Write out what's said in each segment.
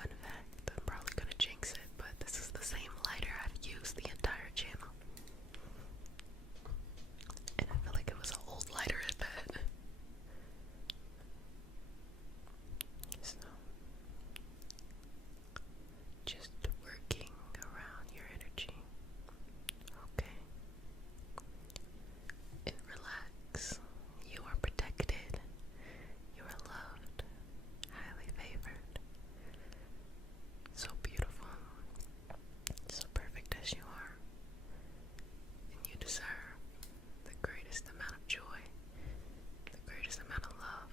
Fun fact, I'm probably gonna jinx it, but this is the same lighter I've used the entire channel. And I feel like it was an old lighter at that. So, just working around your energy. Okay. And relax. You are protected. You are loved. Highly favored. So beautiful. So perfect as you are. And you deserve the greatest amount of joy, the greatest amount of love,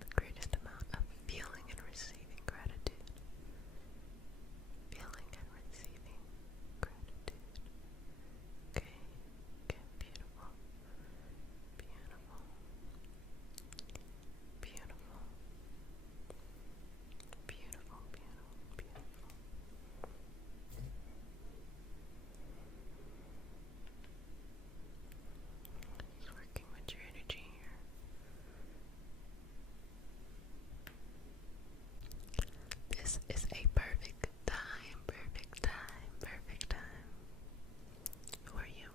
the greatest amount of feeling and receiving gratitude. Feeling and receiving gratitude. Okay, okay, beautiful, beautiful, beautiful, beautiful, beautiful, beautiful. Just working with your energy here. This is a perfect time, perfect time, perfect time. Who are you?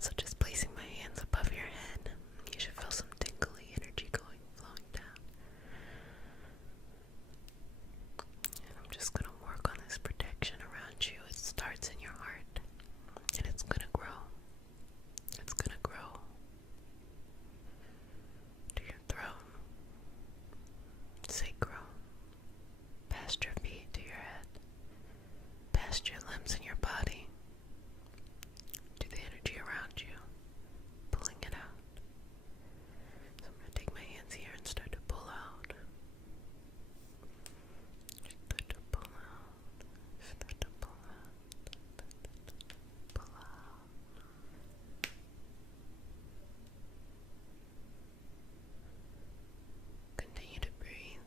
So just placing my hands above your head, you should feel some tingly energy flowing down. And I'm just gonna work on this protection around you. It starts in your heart, and it's gonna grow. It's gonna grow to your throat, sacral, past your feet to your head, past your limbs and your body, to the energy around you, pulling it out. So I'm going to take my hands here and start to pull out. Start to pull out. Start to pull out. Pull out. Continue to breathe.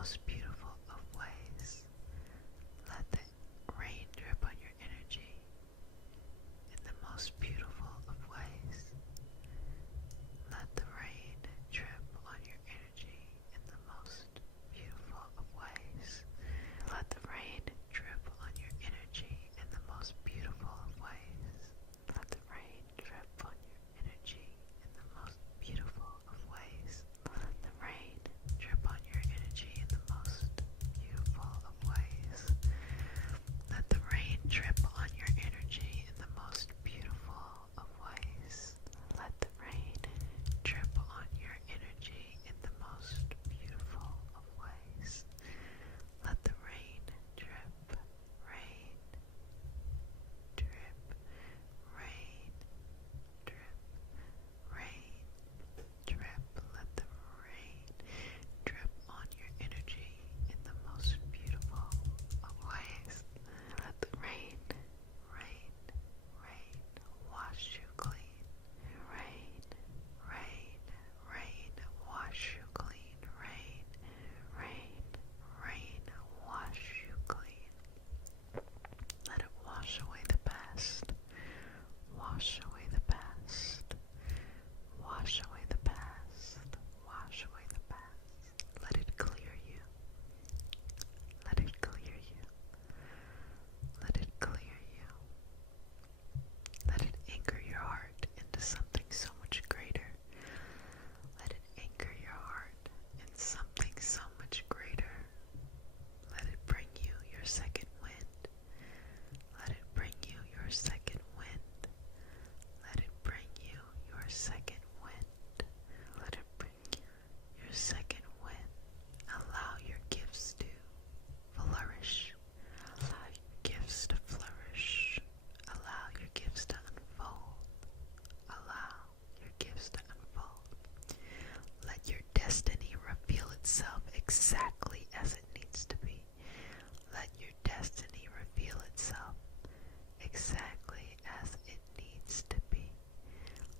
most beautiful of ways. Let the rain drip on your energy in the most beautiful of ways. Let the rain drip on your energy in the most beautiful of ways. Let the rain drip on your energy in the most beautiful of ways. Let the rain drip on your energy in the most beautiful of ways. Let the rain drip on your energy in the most beautiful of ways. Let the rain drip on your energy in the most beautiful of ways. Let the rain drip on your energy in the most beautiful of ways. Let the rain drip, rain, drip, rain, drip, rain, drip. Let the rain drip on your energy in the most beautiful of ways. Let the rain, rain, rain wash you clean. Rain, rain, rain wash you clean. Rain, rain, rain wash you clean. Let it wash away the past. Wash away the past. Wash away the past. Wash away the past. Let it clear you. Let it clear you. Let it clear you. Let it anchor your heart into something so much greater. Let it anchor your heart in something so much greater. Let it bring you your second wind. Let it bring you your second wind. Let it bring you your second wind. Let it bring you your second wind. Allow your gifts to flourish. Allow your gifts to flourish. Allow your gifts to unfold. Allow your gifts to unfold. Let your destiny reveal itself exactly as it needs to be. Let your destiny reveal itself exactly as it needs to be.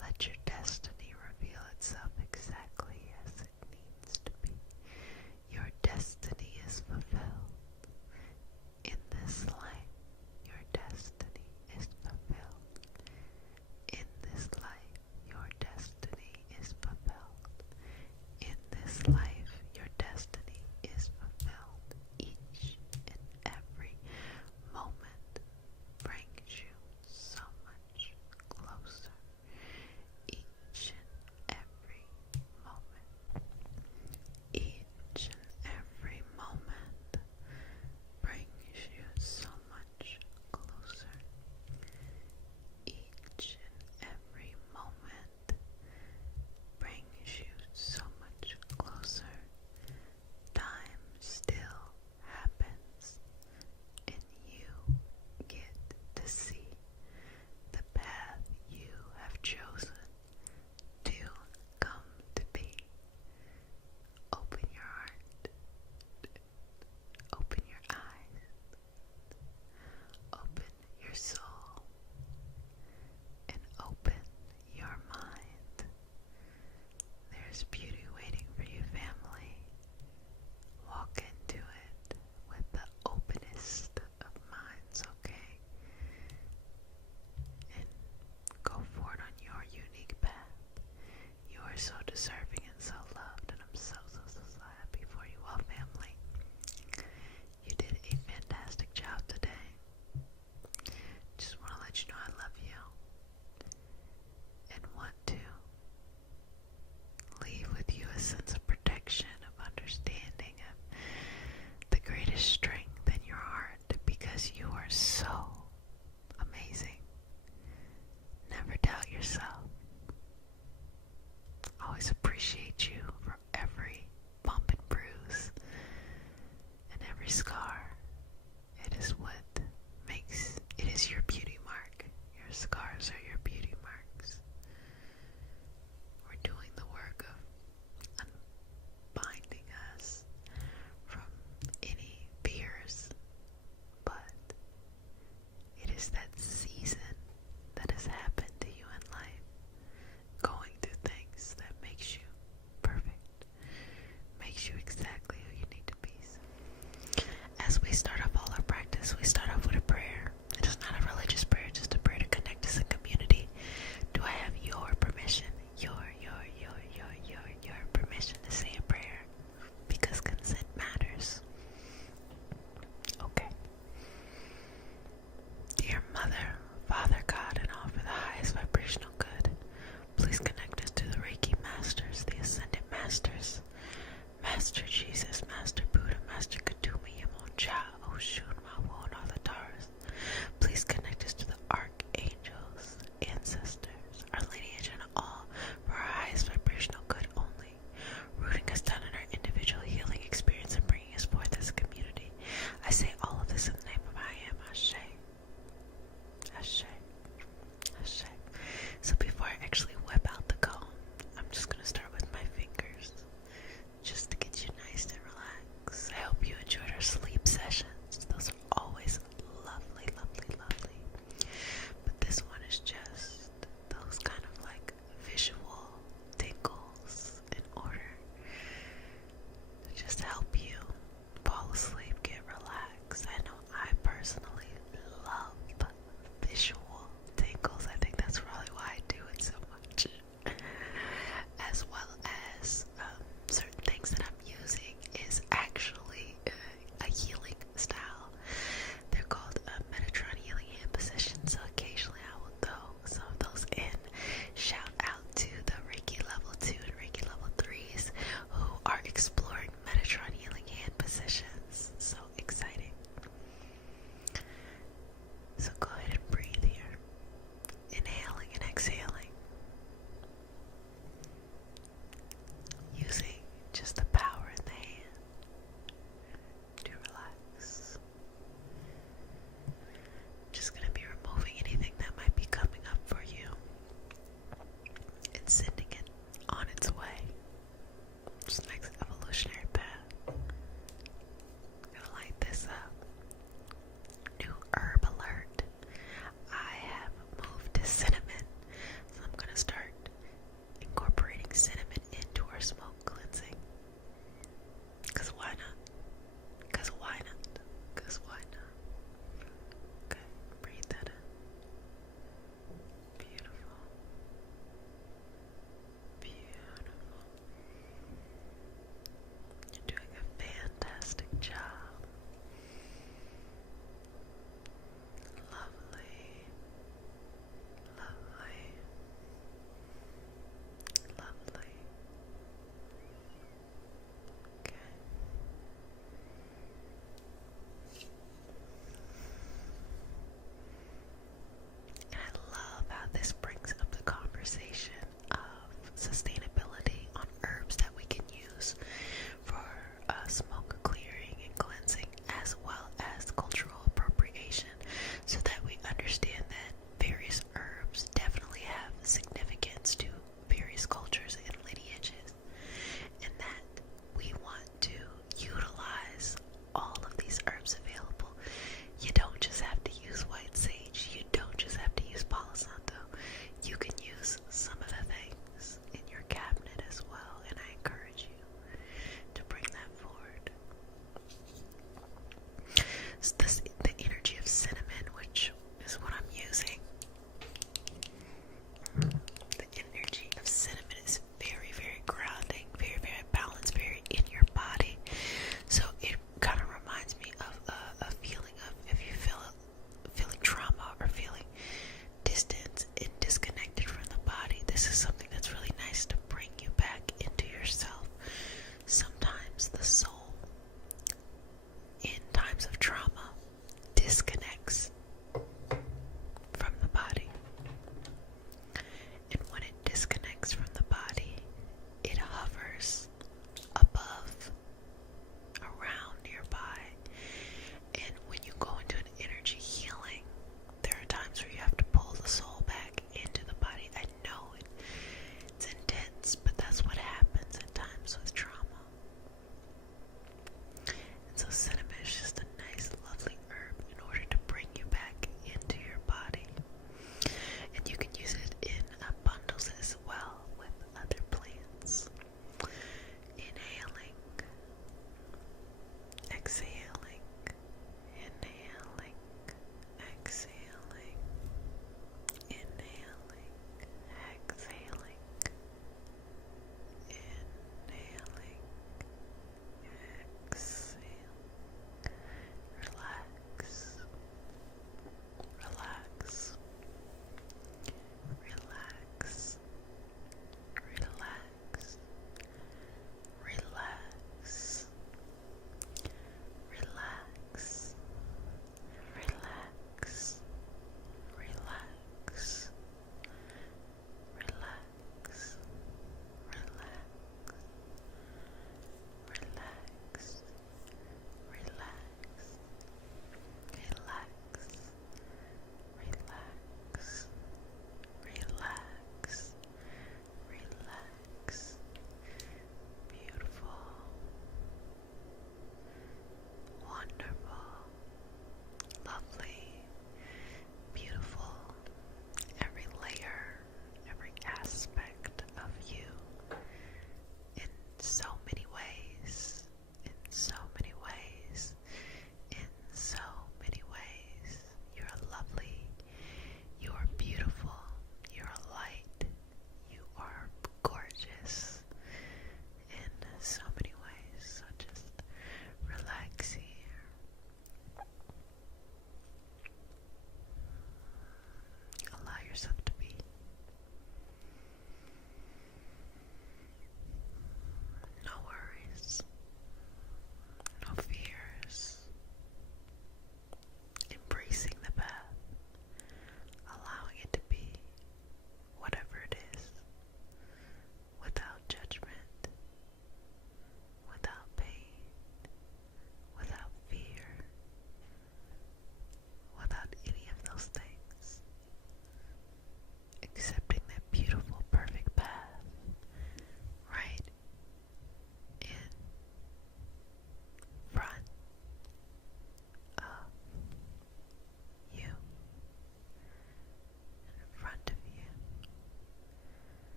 Let your destiny reveal itself exactly as it needs to be. Your destiny is fulfilled in this life. Your destiny is fulfilled in this life. Your destiny is fulfilled in this life. Your destiny is fulfilled. Each and every moment brings you so much closer. Each and every moment. Each and every moment brings you so much closer. Each and every moment brings you so much closer. Time still happens, and you get to see the path you have chosen to come to be. Open your heart, open your eyes, open your soul, and open your mind. There's beauty waiting for you, family. Walk into it with the openest of minds, okay? And go forward on your unique path. You are so deserving and so loved, and I'm so happy for you all, family. You did a fantastic job today. Just want to let you know I love you and want to leave with you a sense of protection, of understanding, of the greatest strength in your heart, because you are so amazing. Never doubt yourself. Always appreciate you for every bump and bruise and every scar. It is what makes, it is your beauty mark. Your scars are your beauty marks. We're doing the work of unbinding us from any fears, but it is that season that has happened to you in life, going through things that makes you perfect, makes you exactly who you need to be.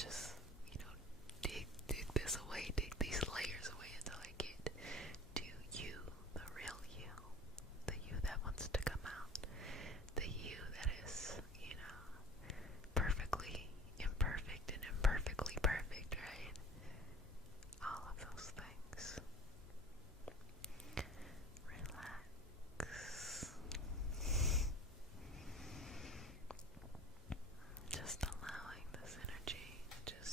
just, dig this away, dig these layers away until I get to you, the real you, the you that wants to come out, the you that is, perfectly imperfect and imperfectly perfect, right? All of those things. Relax. Just allowing this energy just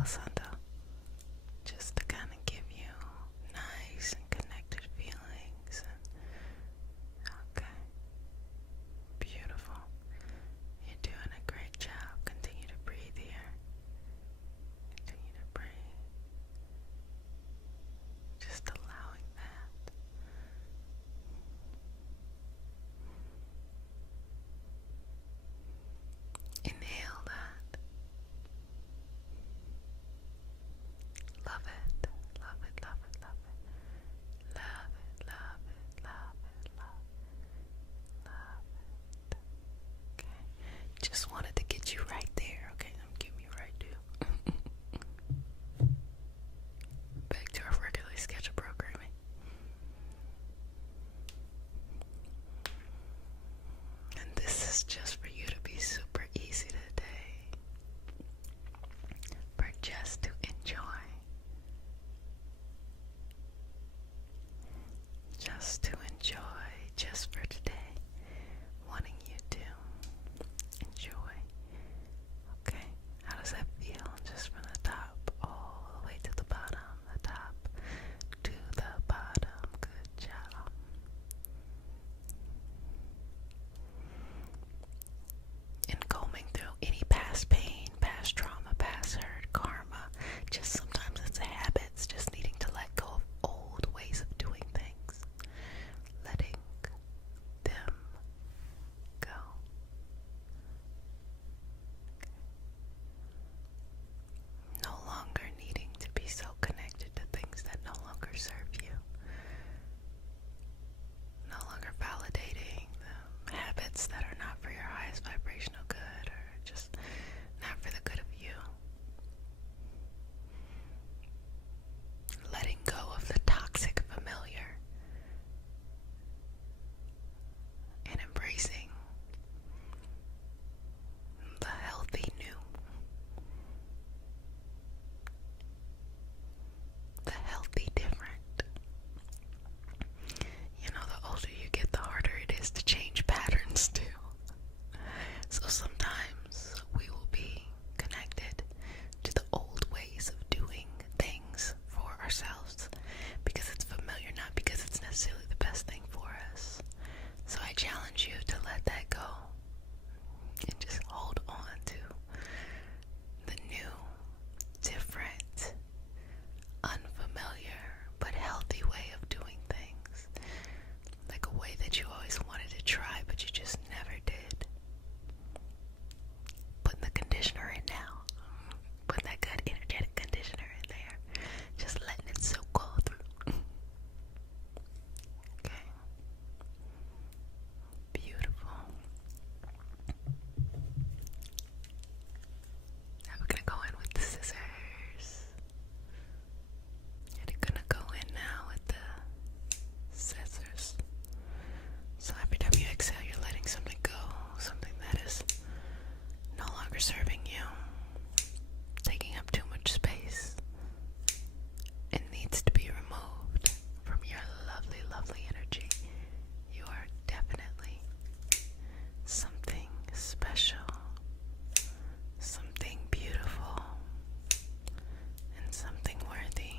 Palo Santo, just to kind of give you nice and connected feelings. Okay, beautiful. You're doing a great job. Continue to breathe here. Continue to breathe. Just allowing that. Inhale that. Love it, love it, love it, love it. Love it, love it, love it, love it. Okay. Just wanted to get you right there. Okay, I'm getting you right too. Back to our regularly scheduled programming. And this is just for you to be super easy today. For just to enjoy. Just to enjoy, just for today. Wanting you to enjoy. Okay, how does that feel? Just from the top all the way to the bottom, the top to the bottom. Good job. And combing through any past pain, past trauma, past hurt, karma. Just sometimes it's habits, just needing to let go of old ways of doing things. Letting them go. No longer needing to be so connected to things that no longer serve you. No longer validating the habits that are not for your highest vibrational good or just not for the good of you. Letting go of the toxic familiar and embracing the healthy new. The healthy different. You know, the older you get, the harder it is to change patterns too. So sometimes we will be connected to the old ways of doing things for ourselves because it's familiar, not because it's necessarily the best thing for us. So I challenge you to let that go and just hold on to the new, different, unfamiliar, but healthy way of doing things. Like a way that you always wanted to try, but you just never did. Putting the conditioner in now. Put that good energetic conditioner in there. Just letting it soak all through. Okay. Beautiful. Now we're gonna go in with the scissors. You're gonna go in now with the scissors. So every time you exhale, you're letting something go, something that is no longer serving you, taking up too much space. It needs to be removed from your lovely, lovely energy. You are definitely something special, something beautiful, and something worthy.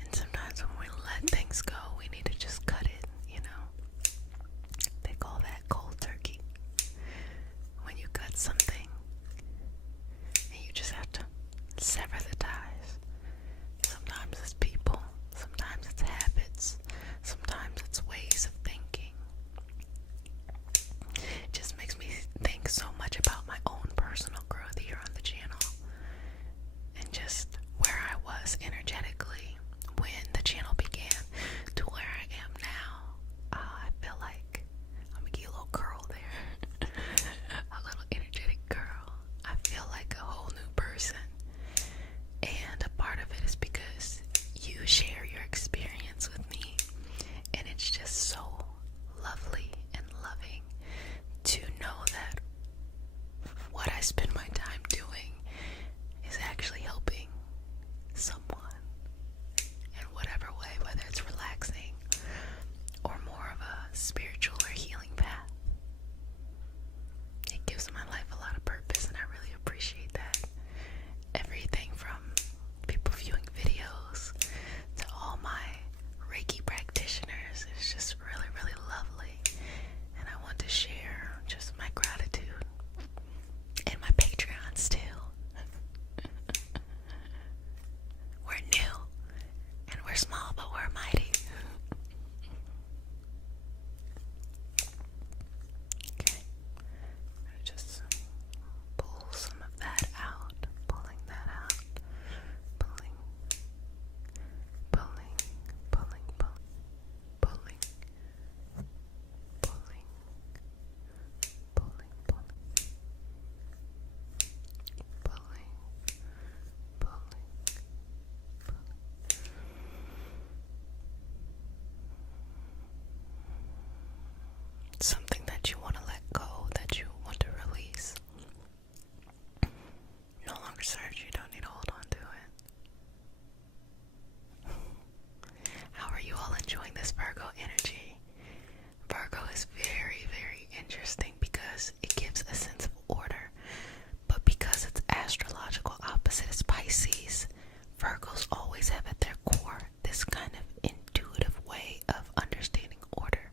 And sometimes when we let things go, we need to just cut it, you know. They call that cold turkey. When you cut something, and you just have to sever the ties. Sometimes it's people, sometimes it's habits, sometimes it's ways of thinking. It just makes me think so much about my own personal growth here on the channel and just where I was energetically when the channel began to where I am now. I feel like I'm gonna get a little curl there. A little energetic girl. I feel like a whole new person. And a part of it is because you share your experience with me. And it's just so lovely and loving to know that what I spend my time doing is actually helping someone in whatever way, whether it's relaxing or more of a spiritual or healing path. It gives my life a lot of purpose, and I really appreciate that. something that you want to let go, that you want to release, no longer serves you. Don't need to hold on to it. How are you all enjoying this Virgo energy? Virgo is very, very interesting because it gives a sense of order, but because its astrological opposite is Pisces, Virgos always have at their core this kind of intuitive way of understanding order.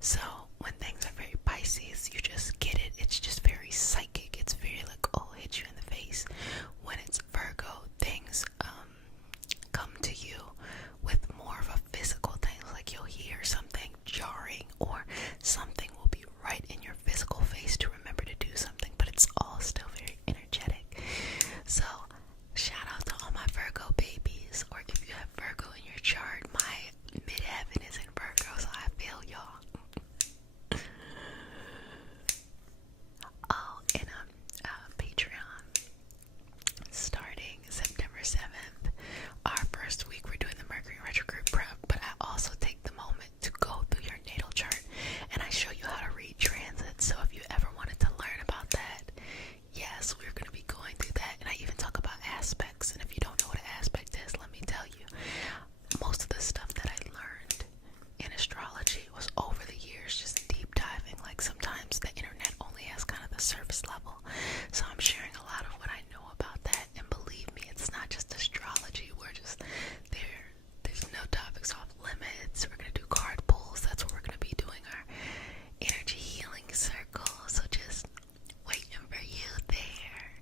So when things are very Pisces, you just get it. It's just very psychic. It's very like, oh, hit you in the face. When it's Virgo, things come to you with more of a physical thing. Like you'll hear something jarring, or something will be right in your physical face to remember to do something, but it's all still very energetic. So shout out to all my Virgo babies, or if you have Virgo in your chart, my midheaven is in Virgo, so I feel y'all. Oh, and Patreon, starting September 7th, our first week we're doing the Mercury retrograde prep, but I also take the moment to go through your natal chart and I show you how to read transits. So if you ever wanted to learn about that, yes, we're going to be going through that, and I even talk about aspects. And if you don't know what an aspect is, let me tell you, most of the stuff that I learned in astrology was over the years, just deep diving. Like sometimes the internet only has kind of the surface level, so I'm sharing a lot of what I know about that. And believe me, it's not just astrology. We're just there's no topics off limits. We're gonna do card pulls. That's what we're gonna be doing, our energy healing circle. So just waiting for you there.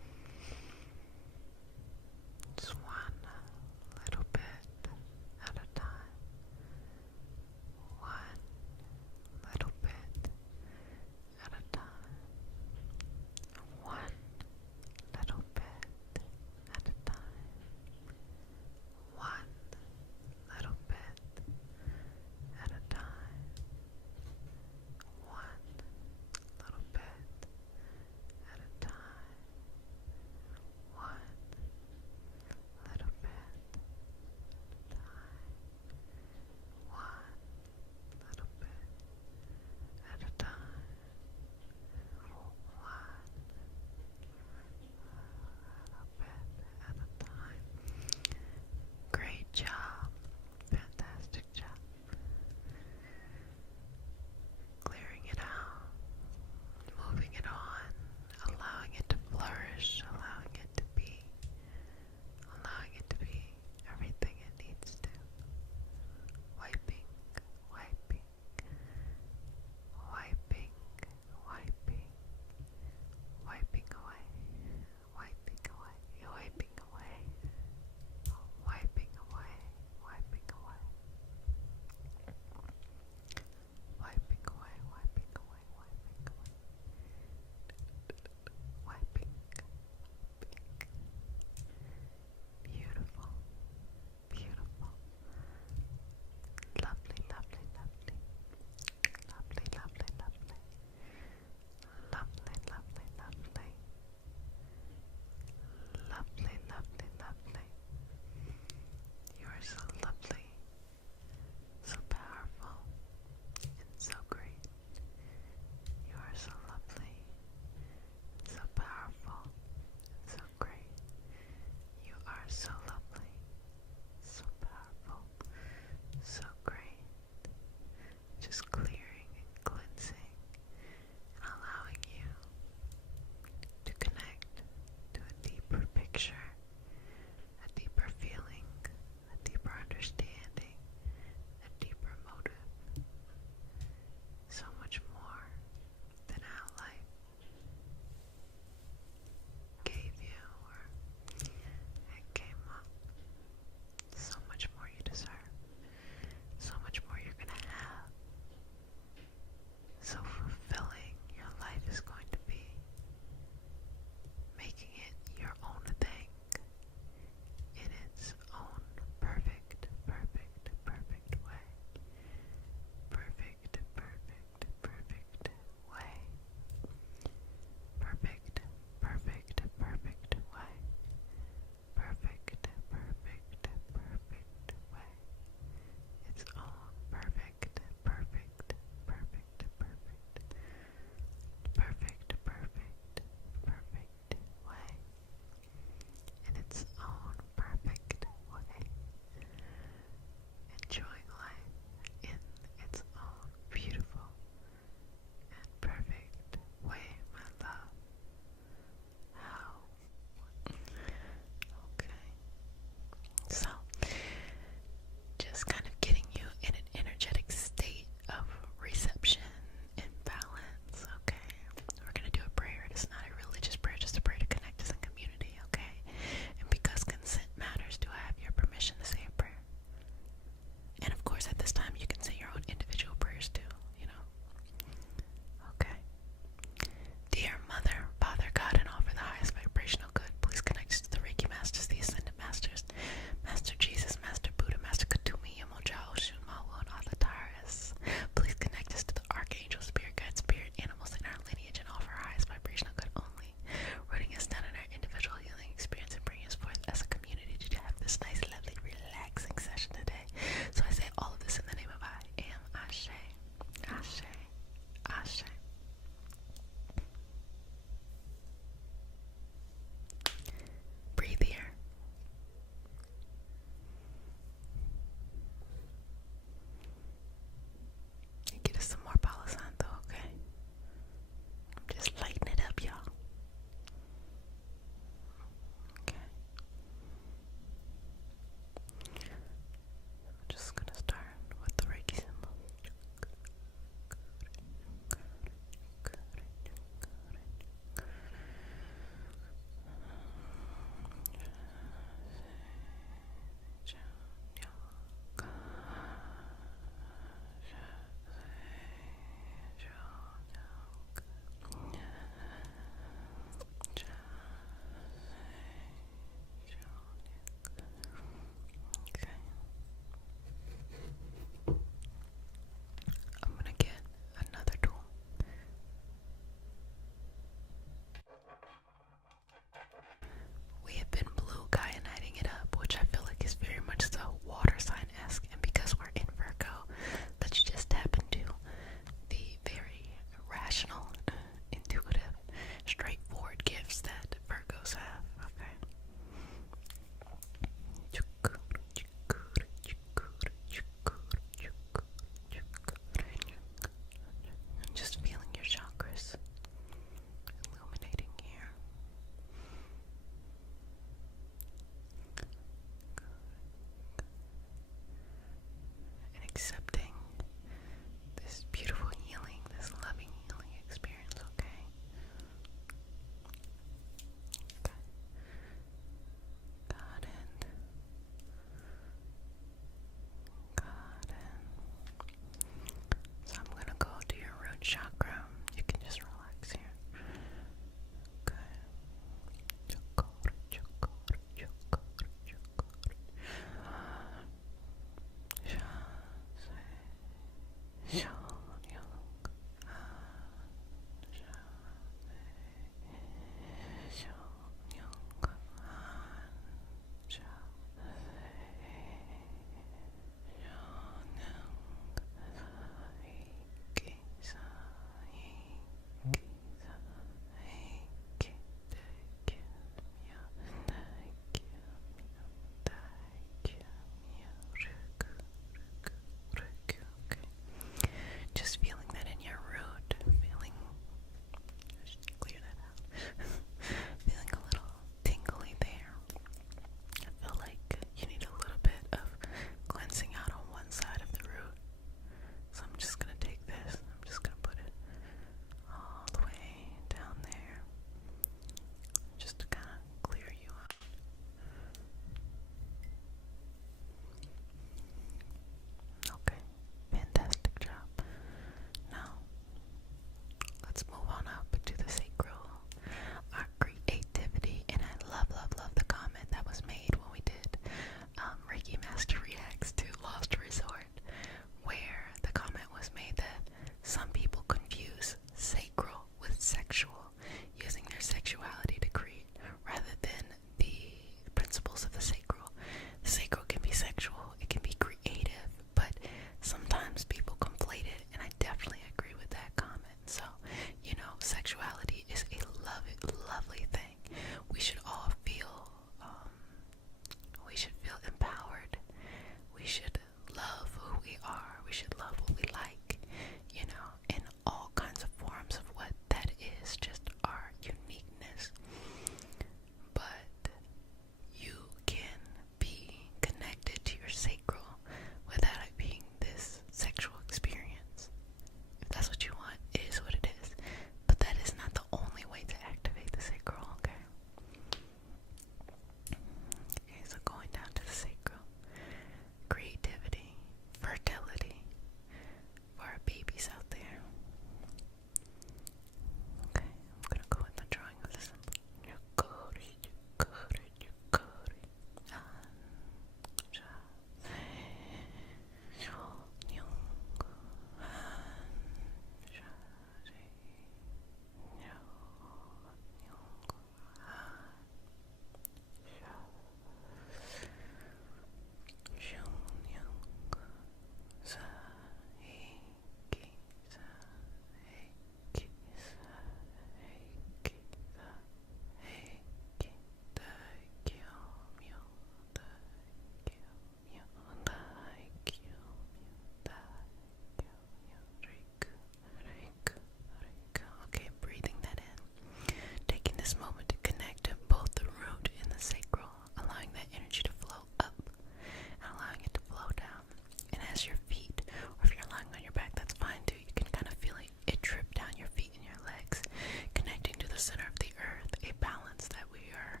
the center of the earth, a balance that we are,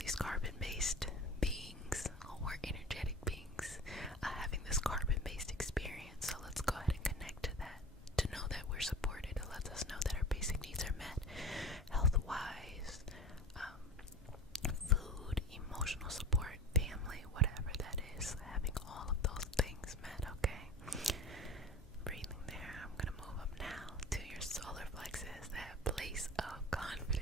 these carbon-based beings, or energetic beings, having this carbon-based experience. So let's go ahead and connect to that, to know that we're supported. It lets us know that our basic needs are met, health-wise, food, emotional support, family, whatever that is, having all of those things met, okay? Breathing there. I'm gonna move up now to your solar plexus, that place of confidence.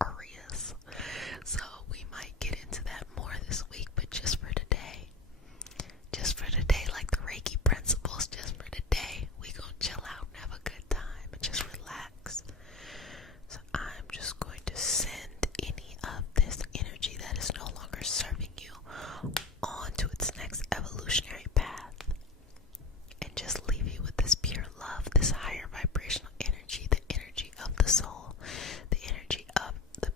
Arias. So we might get into that more this week, but just for today, like the Reiki principles, just for today, we gonna chill out and have a good time and just relax. So I'm just going to send any of this energy that is no longer serving you on to its next evolutionary path, and just leave you with this pure love, this higher vibrational energy, the energy of the soul, the energy of the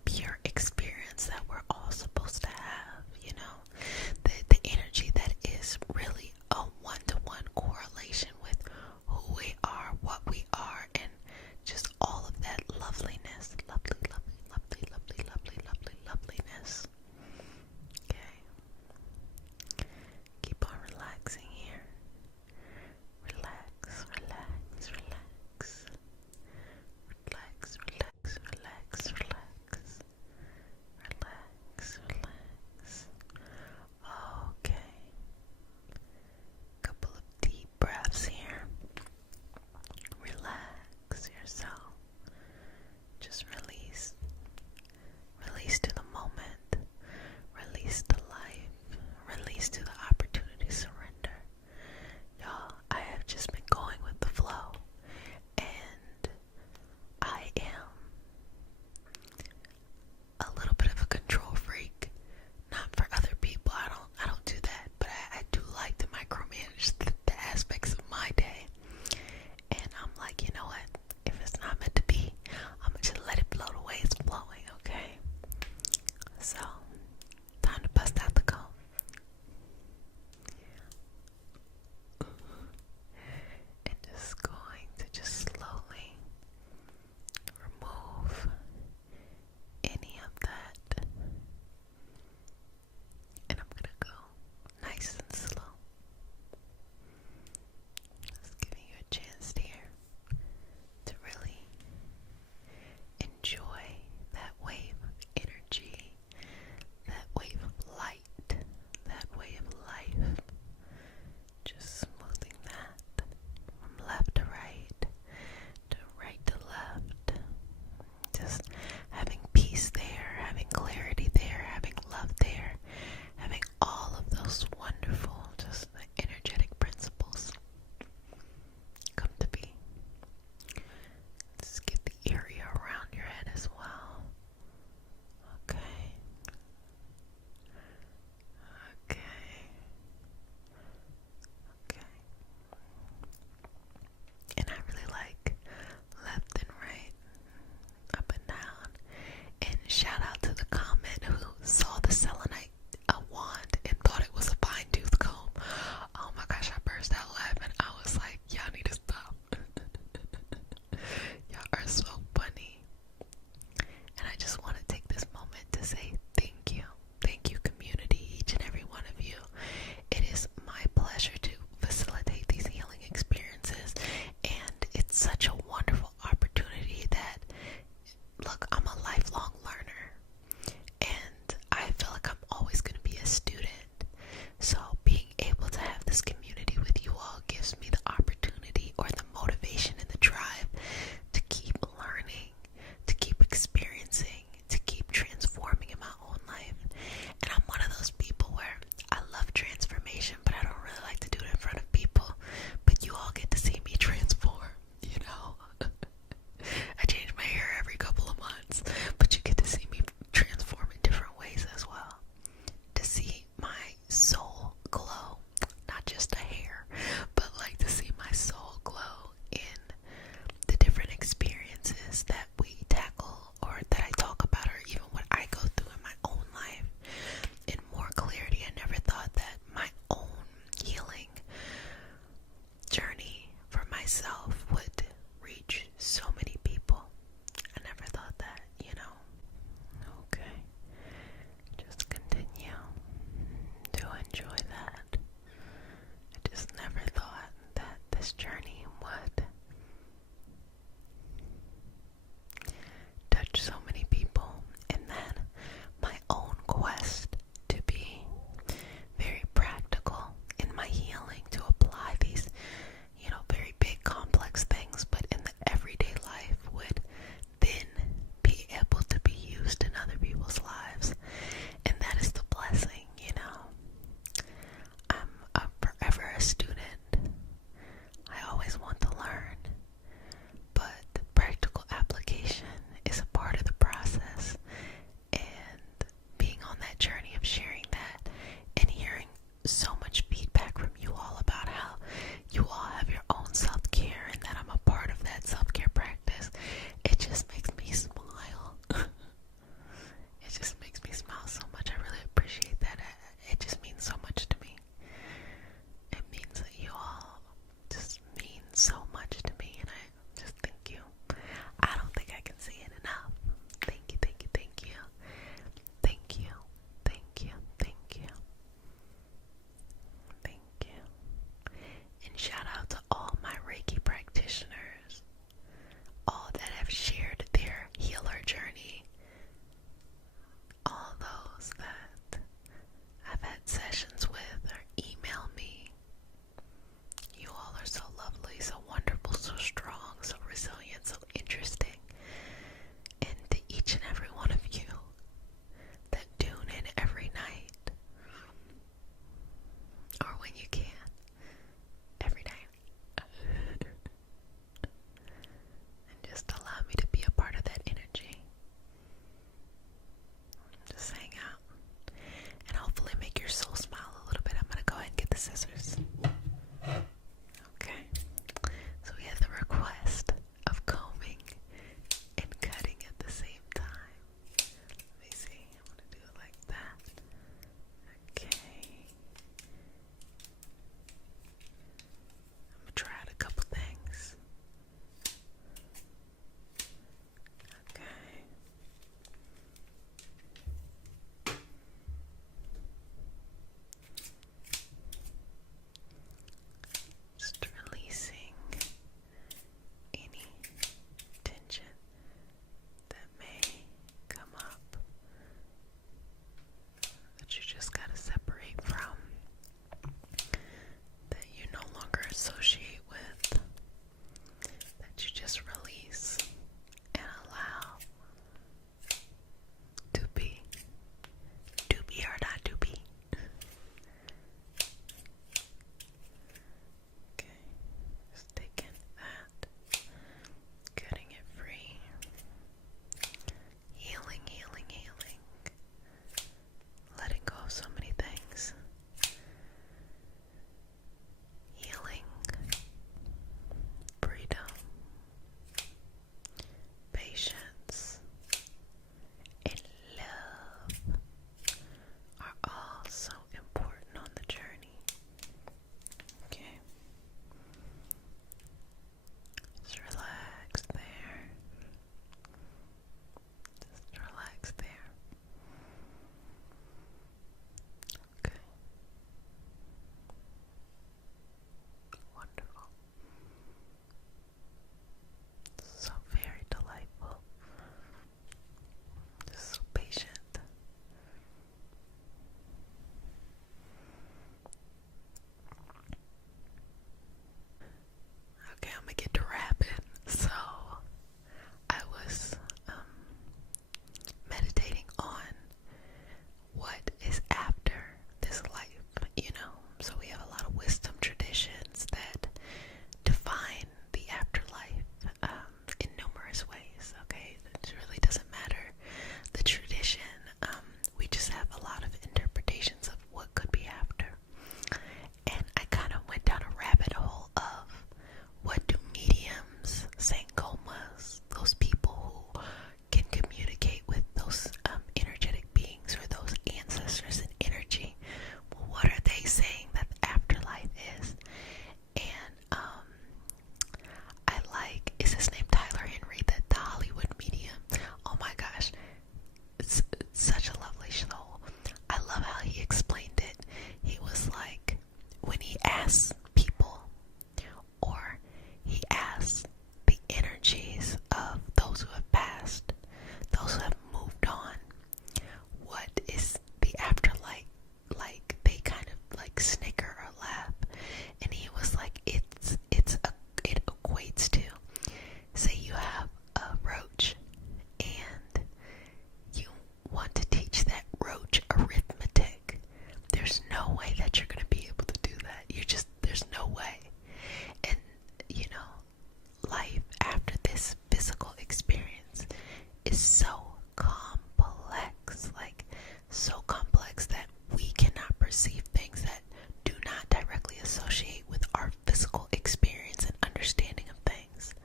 so complex that we cannot perceive things that do not directly associate with our physical experience and understanding of things.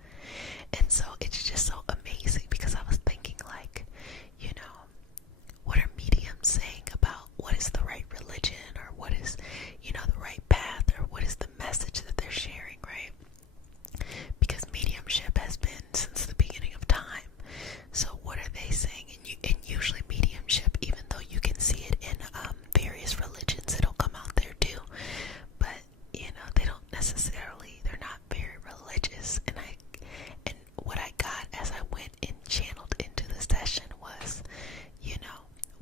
And so it's just so amazing, because I was thinking, like, what are mediums saying about what is the right religion, or what is, the right path, or what is the message that they're sharing, right? Because mediumship has been since the beginning of time. So what are they saying? And usually mediumship, even though you can see it in various religions, it'll come out there too. But they don't necessarily. They're not very religious. And what I got as I went and channeled into the session was,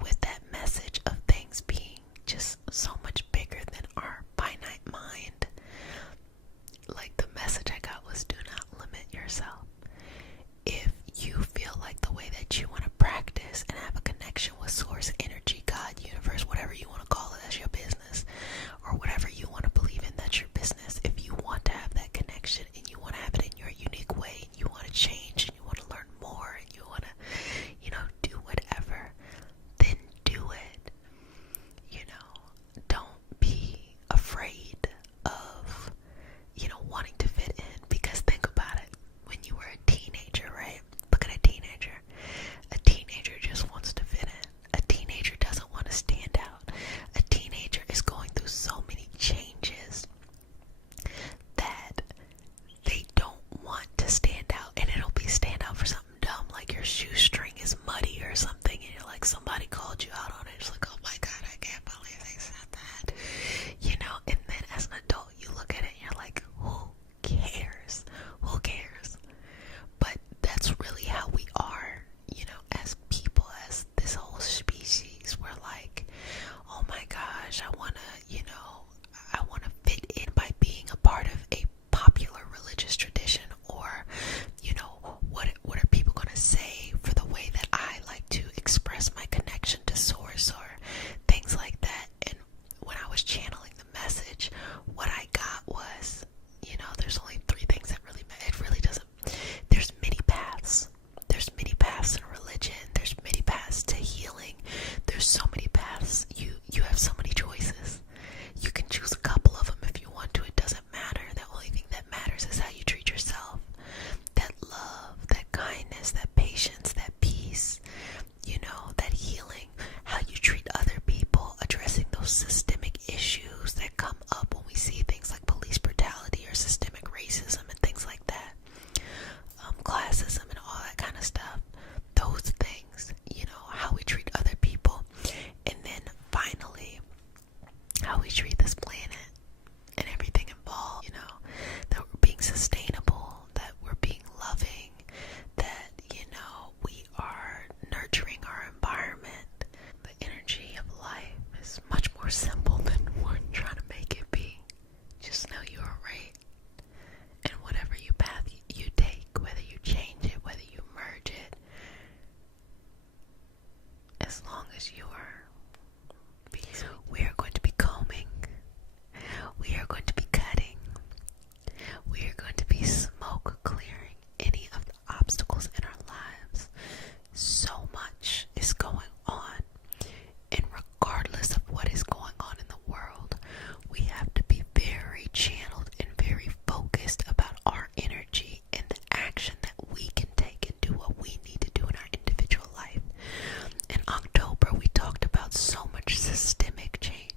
with that message of things being just so much bigger than our finite mind. Like, the message I got was, do not limit yourself. If you feel like the way that you want to practice and have a connection with source, energy, God, universe, whatever you want to call it, that's your business, or whatever you want to believe in, that's your business. If you want to have that connection and you want to have it in your unique way, and you want to change and you want to learn more and you want to, do whatever, then do it. Don't be afraid of, wanting to fit in, because think about it. When you were a teenager, right? Look at a teenager. A teenager just wants to fit in. A teenager doesn't want to stand out. A teenager is going through so many changes that they don't want to stand out. And it'll be stand out for something dumb, like your shoestring is muddy or something, and you're like, somebody called you out on it. It's like, oh my God, I can't believe they said that. And then as an adult, you look at it and you're like, who cares? Who cares? But that's really how we are, as people, as this whole species. We're like, oh my gosh, I wanna fit in by being a part of a popular religious tradition, or, what are people gonna say for the way that I like to express my connection to source, or things like that. And when I was channeling the message, what I got was, there's only three things that really matter. It really doesn't. There's many paths. There's many paths in religion. There's many paths to healing. There's so many paths. You have so many choices. You can choose a couple of them if you want to. It doesn't matter. The only thing that matters is how you treat yourself. That love, that kindness, that patience, that peace, that healing, how you treat other people, addressing those systemic issues that come up when we see things like police brutality or systemic racism and things like that, classism and all that kind of stuff. Those things, how we treat other people, and then finally, how we treat this planet and everything involved, that we're being sustainable, that we're being loving, that, we are nurturing our environment. The energy of life is much more simple than we're trying to make it be. Just know you are right. And whatever path you take, whether you change it, whether you merge it, as long as you are, we are going to be combing, we are going to be cutting, we are going to be smoke clearing any of the obstacles in our lives. So much is going on, and regardless of what is going on in the world, we have to be very channeled and very focused about our energy and the action that we can take and do what we need to do in our individual life. In October, we talked about so much systemic change.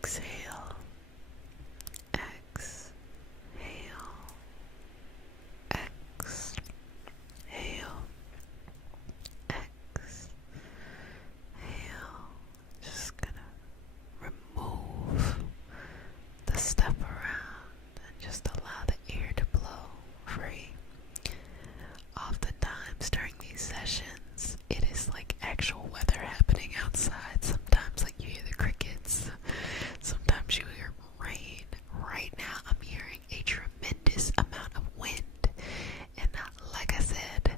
Exhale. Exhale. Exhale. Exhale. Just gonna remove the stuff around and just allow the air to blow free. Oftentimes during these sessions, it is like actual weather happening outside. Sometimes like you hear the crickets. Sometimes you hear rain. Right now I'm hearing a tremendous amount of wind. And like I said,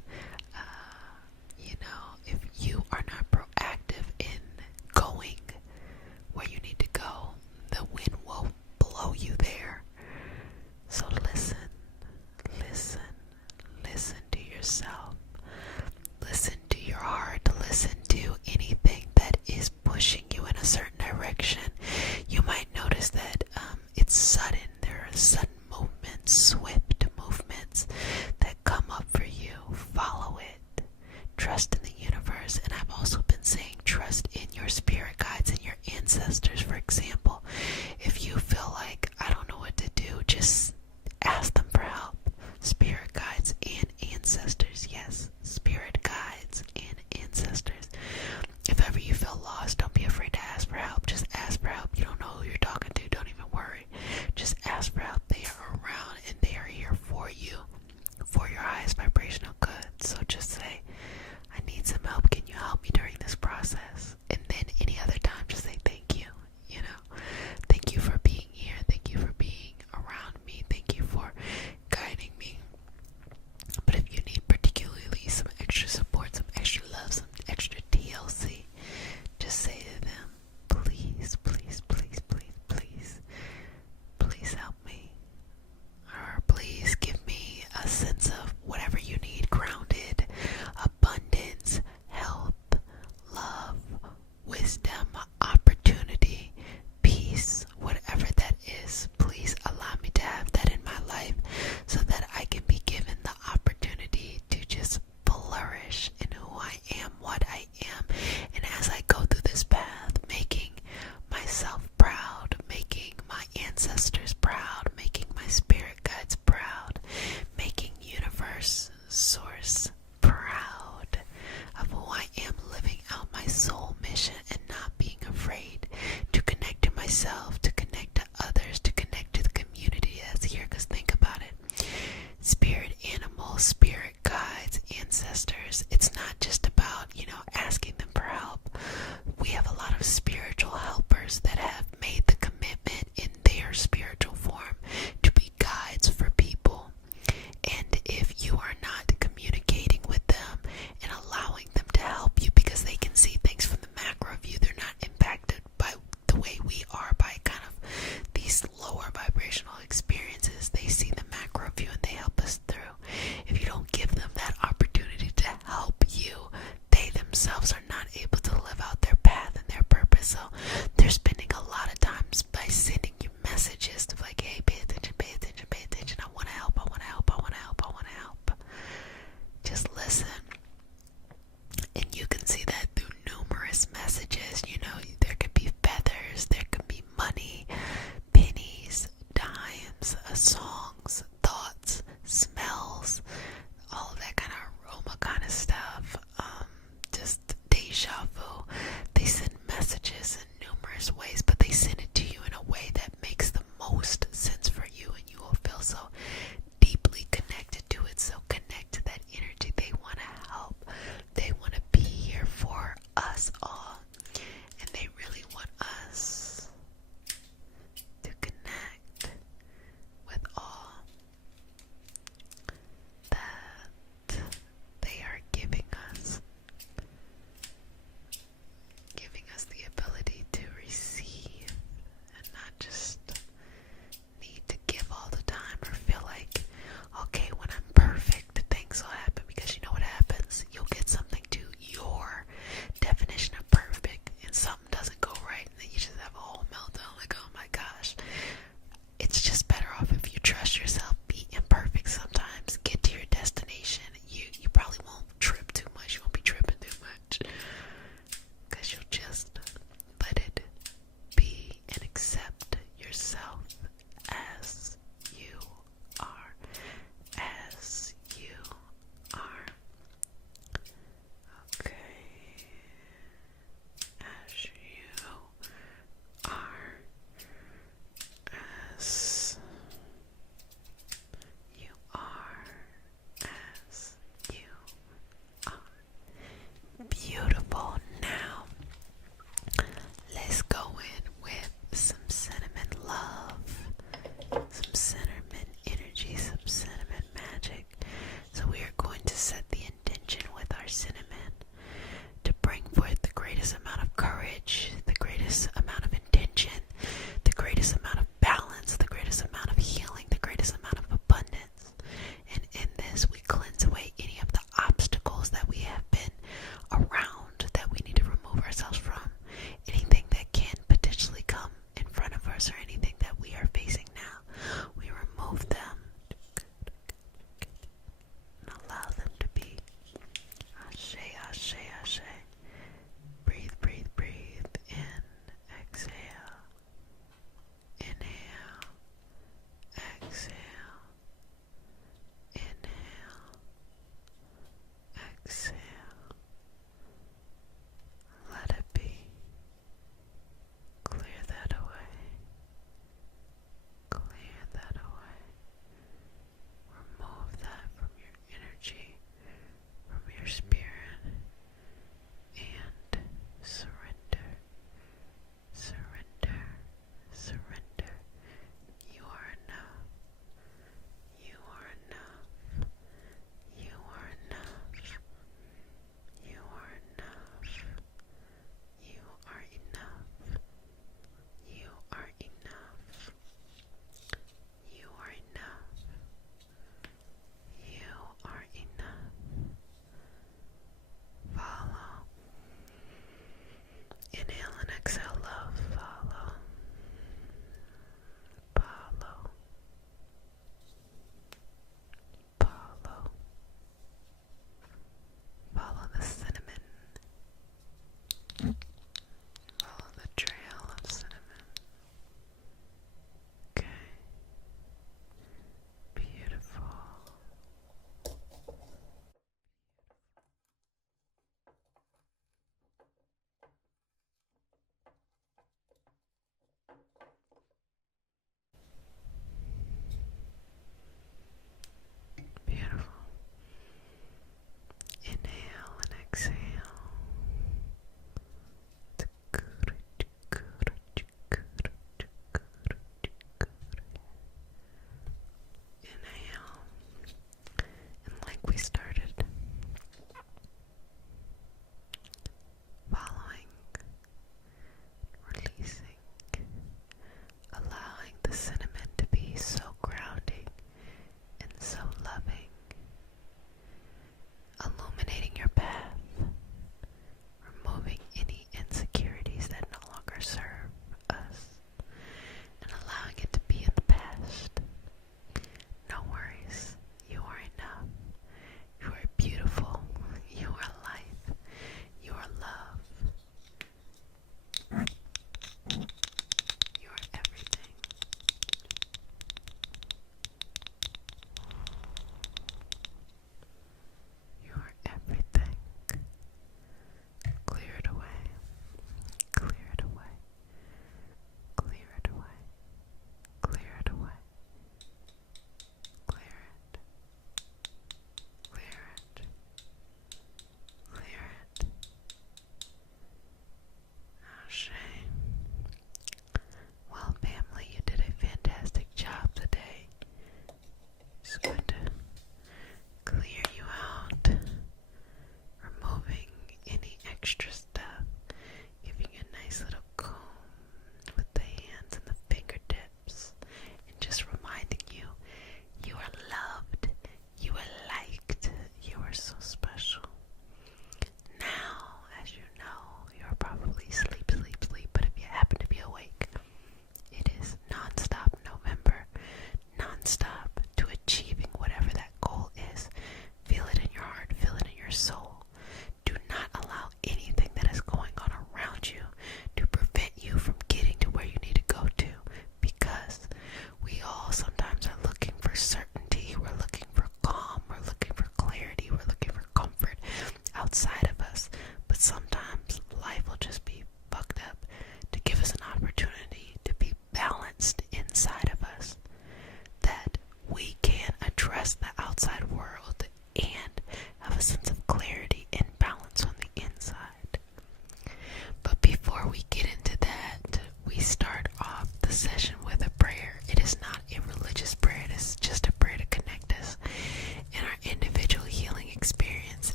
if you are not proactive in going where you need to go, the wind will blow you there. So listen to yourself. Listen to your heart. Listen to anything that is pushing you in a certain direction. You might notice that it's sudden. There are sudden movements, swift movements that come up for you. Follow it. Trust in the universe. And I've also been saying trust in your spirit guides and your ancestors. For example, if you feel like I don't know what to do, just ask them for help. Spirit guides and ancestors. Yes, spirit guides and ancestors. If ever you feel lost, don't be afraid to ask for help. Just ask for help. You don't know who you're talking to. Don't even worry. Just ask for help. They are around and they are here for you, for your highest vibrational good. So just say, I need some help. Can you help me during this process? And then any other time, just say thank you. Thank you for being here. Thank you for being around me. Thank you for guiding me. But if you need particularly some extra support, some extra love, some extra TLC, just say to them, please, please, please, please, please, please help me. Or please give me a sense of whatever you need, grounded, abundance, health, love, wisdom, opportunity, peace, whatever that is. Please allow me to have that in my life so that I can be given the opportunity to just flourish in who I am, what I am. And as I go through this path, making myself proud, making my ancestors proud, making my spirit guides proud, making universe, source proud of who I am, living out my soul mission and not being afraid to connect to myself, to connect to others, to connect to the community that's here. Because think about it, spirit animals, spirit guides, ancestors, it's not just about, asking them for help. We have a lot of spiritual helpers that have made the commitment in their spiritual form to be guides for people. And if you are not communicating with them and allowing them to help you, because they can see things from the macro view, they're not impacted by the way we are, by kind of these lower vibrational experiences. They see the macro view and they help us through. If you don't give them that opportunity to help you, they themselves are not able to live out their path and their purpose. So they're spending a lot of times by sending you messages to like, hey, pay attention, pay attention, pay attention. I want to help, I want to help, I want to help, I want to help. Just listen. And you can see that through numerous messages. There could be feathers, there could be money, pennies, dimes,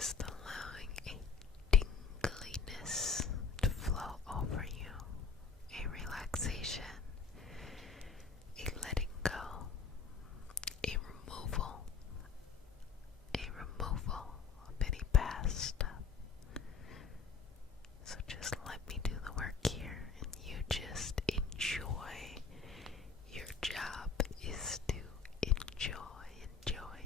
just allowing a tingliness to flow over you, a relaxation, a letting go, a removal of any past stuff. So just let me do the work here, and you just enjoy. Your job is to enjoy. Enjoy.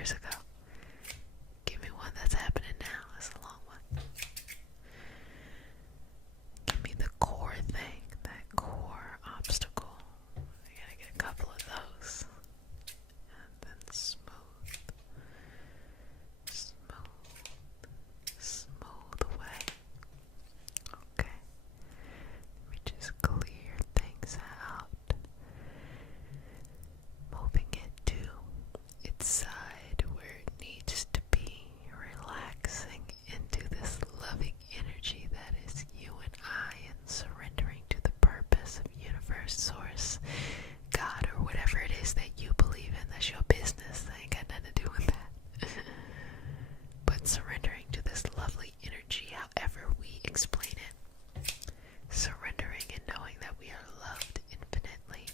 years ago. Give me one that's happening now. That's a long one. Give me the core thing, that core obstacle. I gotta get a couple of those. And then smooth, smooth away. Okay. Let me just clear things out. Moving it to its side where it needs to be, relaxing into this loving energy that is you and I, and surrendering to the purpose of universe, source, God, or whatever it is that you believe in. That's your business. I ain't got nothing to do with that. But surrendering to this lovely energy, however we explain it. Surrendering and knowing that we are loved infinitely,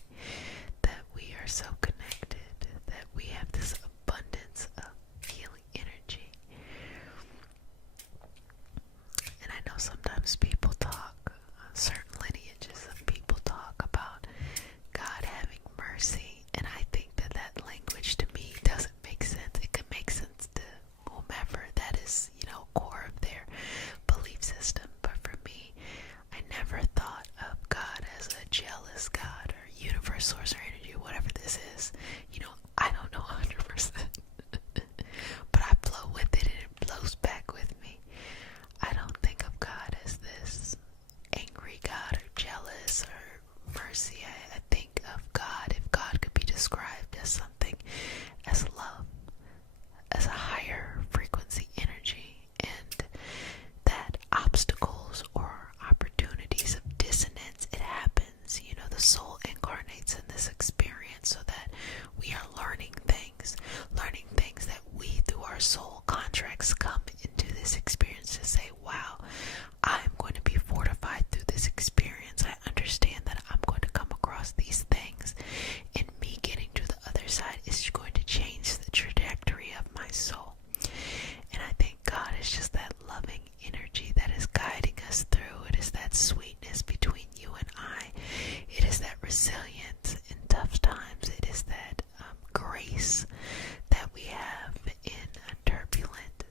that we are so connected, that we have this abundance of healing energy. And I know sometimes people talk, certain lineages of people talk about God having mercy, and I think that that language to me doesn't make sense. It could make sense to whomever that is, core of their belief system, but for me, I never thought of God as a jealous God or universe, source, or energy, whatever this is. I don't know 100%, but I flow with it and it blows back with me. I don't think of God as this angry God or jealous or mercy. I think of God, if God could be described as something, as love, as a higher frequency energy, and that obstacles or opportunities of dissonance, it happens. The soul incarnates in this experience so that we are learning things that we, through our soul contracts, come into this experience to say, wow, I'm going to be fortified through this experience. I understand that I'm going to come across these things, and me getting to the other side is going to change the trajectory of my soul. And I think God is just that loving energy that is guiding us through. It is that sweetness between you and I. It is that resilience in tough times. It is that grace that we have in a turbulent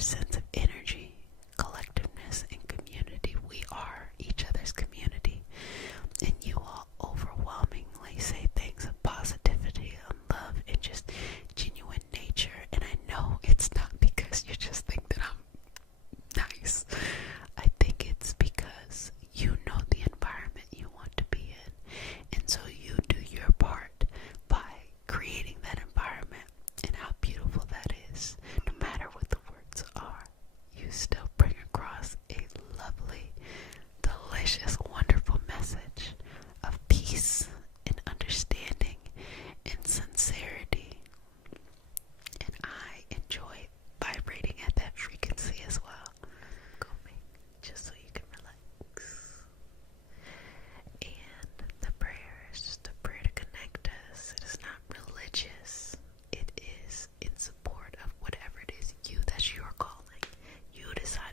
sense of energy, collectiveness, and community. We are each other's community. And you all overwhelmingly say things of positivity and love and just genuine nature. And I know it's not because you just think that I'm nice. I think it's because you know the environment you want to be in. And so you do your part by creating that environment, and how beautiful that is. No matter what the words are, you still bring across a lovely, delicious, wonderful message of peace and understanding and sincerity. And I enjoy vibrating at that frequency as well. Combing, just so you can relax. And the prayer is just a prayer to connect us. It is not religious. It is in support of whatever it is that's your calling. You decide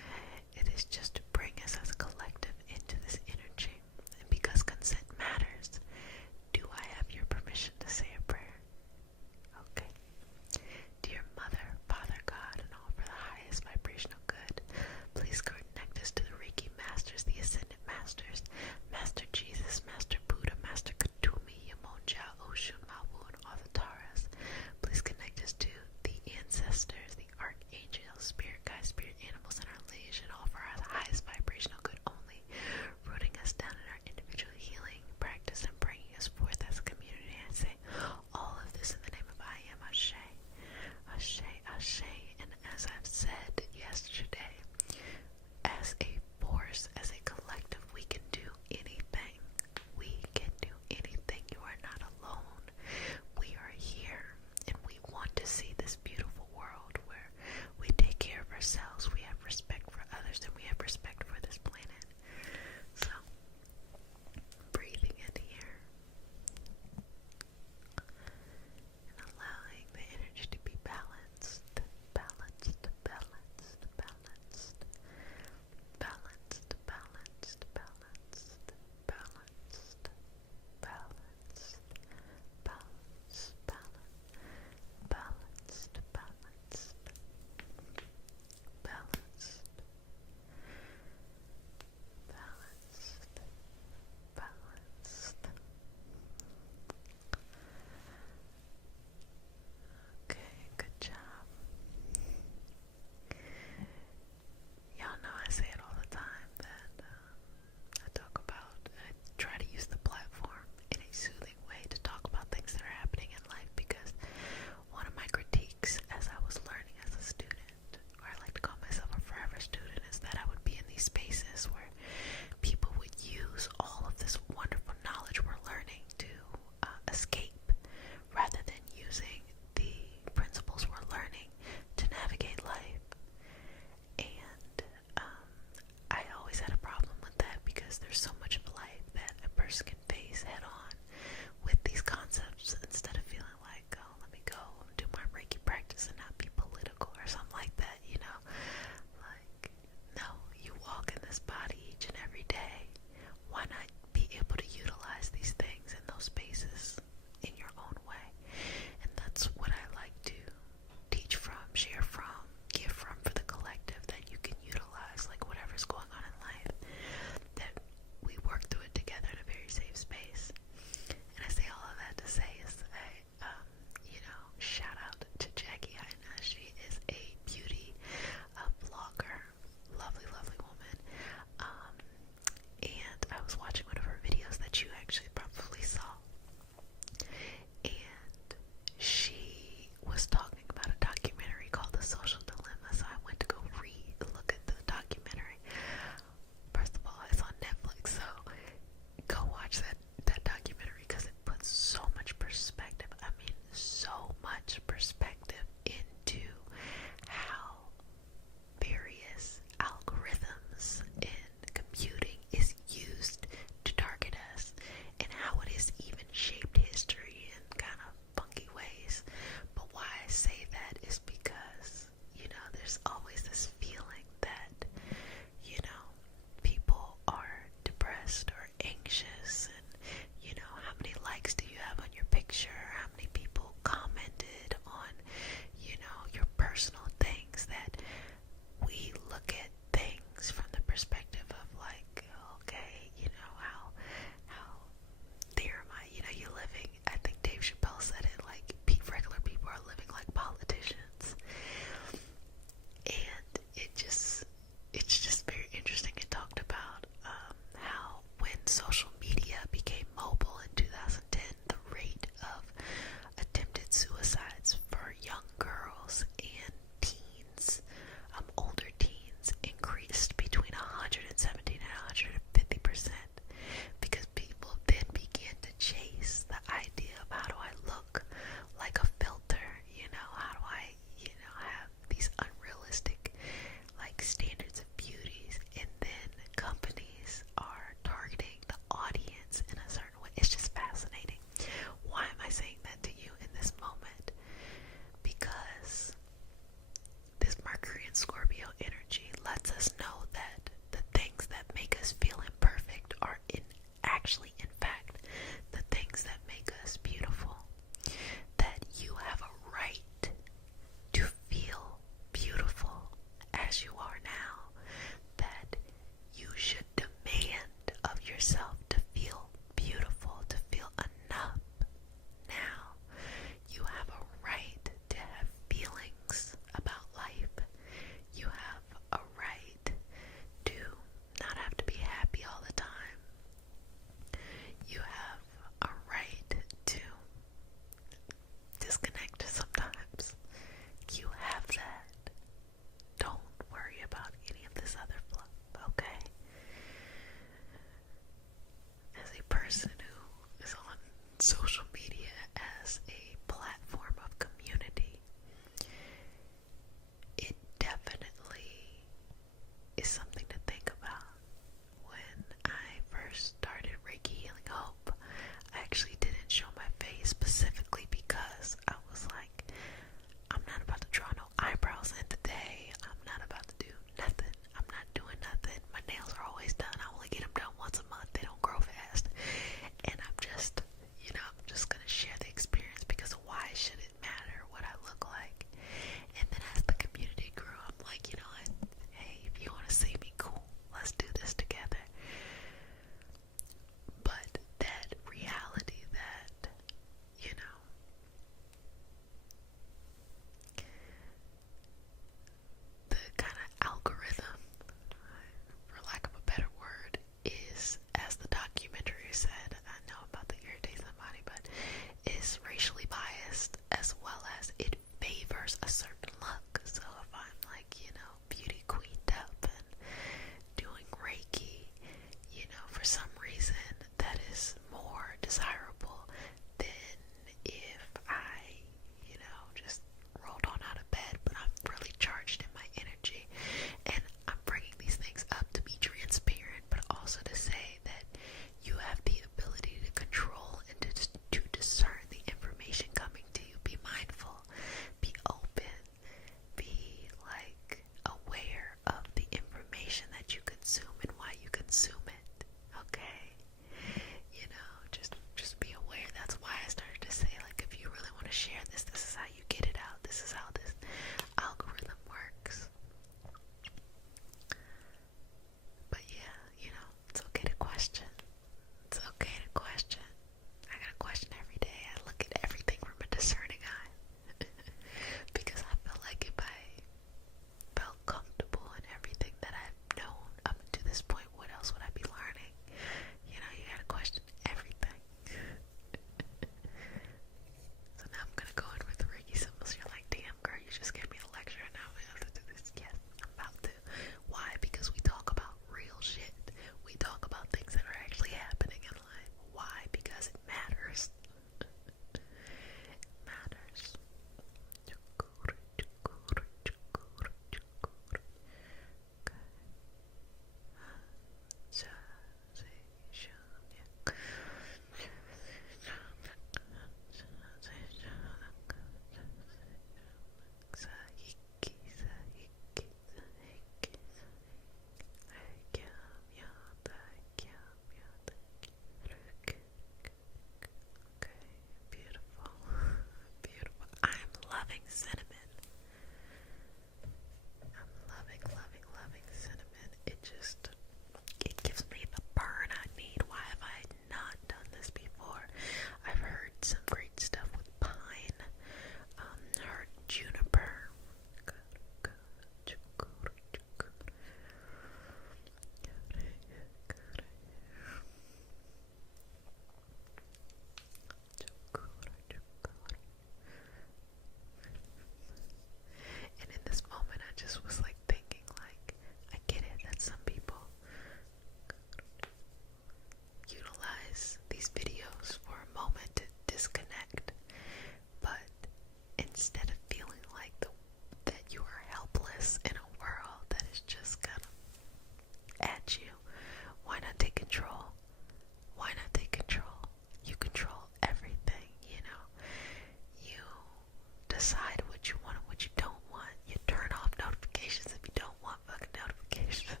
decide what you want and what you don't want. You turn off notifications if you don't want fucking notifications.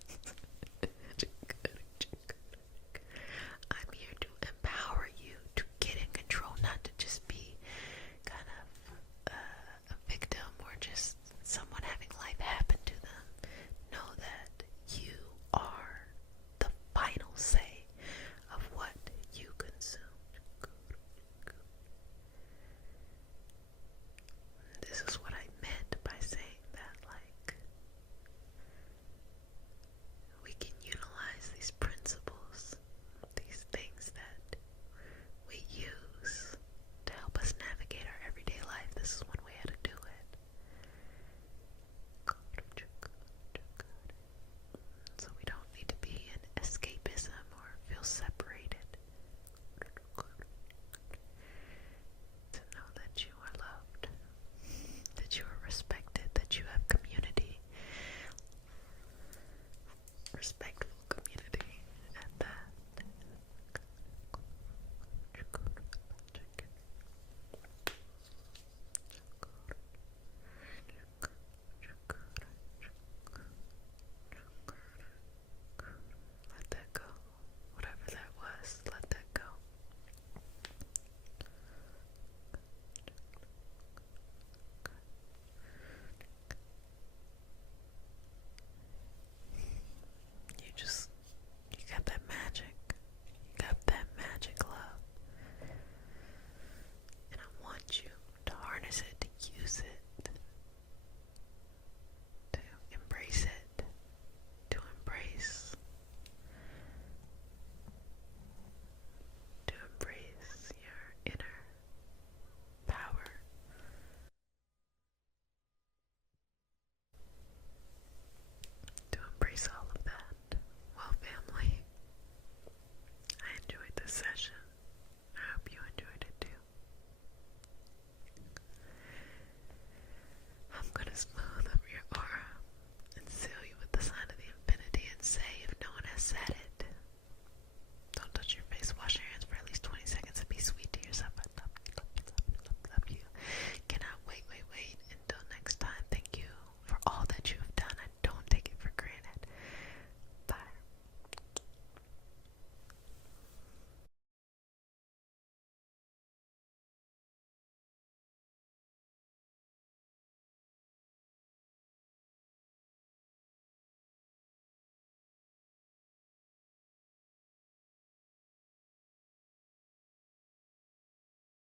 I'm here to empower you to get in control, not to just be kind of a victim or just someone having life happen to them. Know that you are the final say of what you consume. This is what I meant by saying that, like, we can utilize these principles, these things that we use to help us navigate our everyday life. This is one way how to do it. So we don't need to be in escapism or feel separated. To know that you are loved, that you are respected, that you have community. Respect